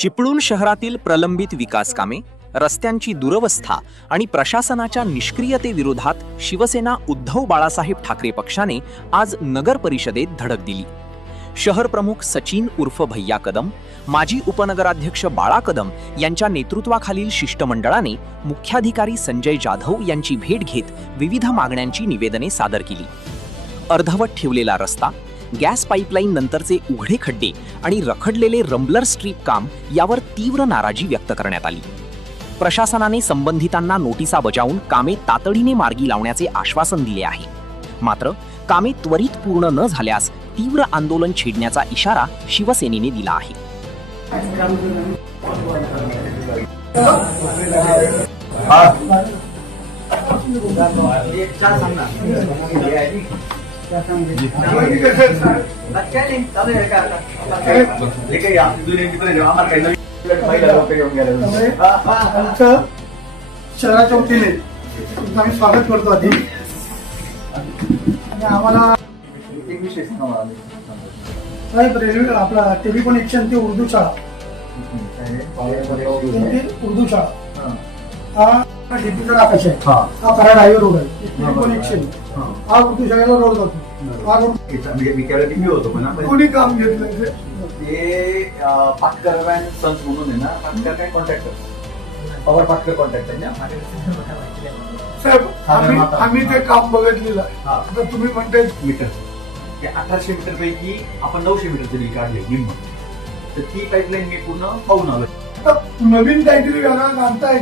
चिपळूण शहरातील प्रलंबित विकास कामे, रस्त्यांची दुरवस्था आणि प्रशासनाच्या निष्क्रियतेविरोधात शिवसेना उद्धव बाळासाहेब ठाकरे पक्षाने आज नगर परिषदेत धडक दिली. शहर प्रमुख सचिन उर्फ भैया कदम, माजी उपनगराध्यक्ष बाळा कदम यांच्या नेतृत्वाखालील शिष्टमंडळाने मुख्याधिकारी संजय जाधव यांची भेट घेत विविध मागण्यांची निवेदने सादर केली. अर्धवट ठेवलेला रस्ता, गॅस पाईपलाईन नंतरचे उघडे खड्डे आणि रखडलेले रंबलर स्ट्रीप काम यावर तीव्र नाराजी व्यक्त करण्यात आली. प्रशासनाने संबंधितांना नोटिसा बजावून कामे तातडीने मार्गी लावण्याचे आश्वासन दिले आहे. मात्र कामे त्वरित पूर्ण न झाल्यास तीव्र आंदोलन छेडण्याचा इशारा शिवसेनेने दिला आहे. शहराच्या वतीने आम्ही स्वागत करतो आधी. आणि आम्हाला साहेब रेल्वे आपला टेलिकनेक्शन ते उर्दू शाळा, उर्दू शाळा हा डीपीचा आकाश आहे. हा कराड हायवे रोड आहे. टेलिकनेक्शन हा उर्दू शाळेला रोड जातो. हा रोड कोणी काम घेतलं ते पाटकर अँड सन्स म्हणून आहे ना. पाटकर काय कॉन्ट्रॅक्टर, पवार पाटकर कॉन्ट्रॅक्टर ना. साहेब आम्ही ते काम बघितलेलं आहे. आता तुम्ही म्हणताय मीटर ते 1800 मीटर पैकी आपण 900 मीटरचं बिल काढले निम्म. तर ती पाईपलाईन मी पूर्ण पाहून आलो. नवीन काहीतरी वेगळा आणताय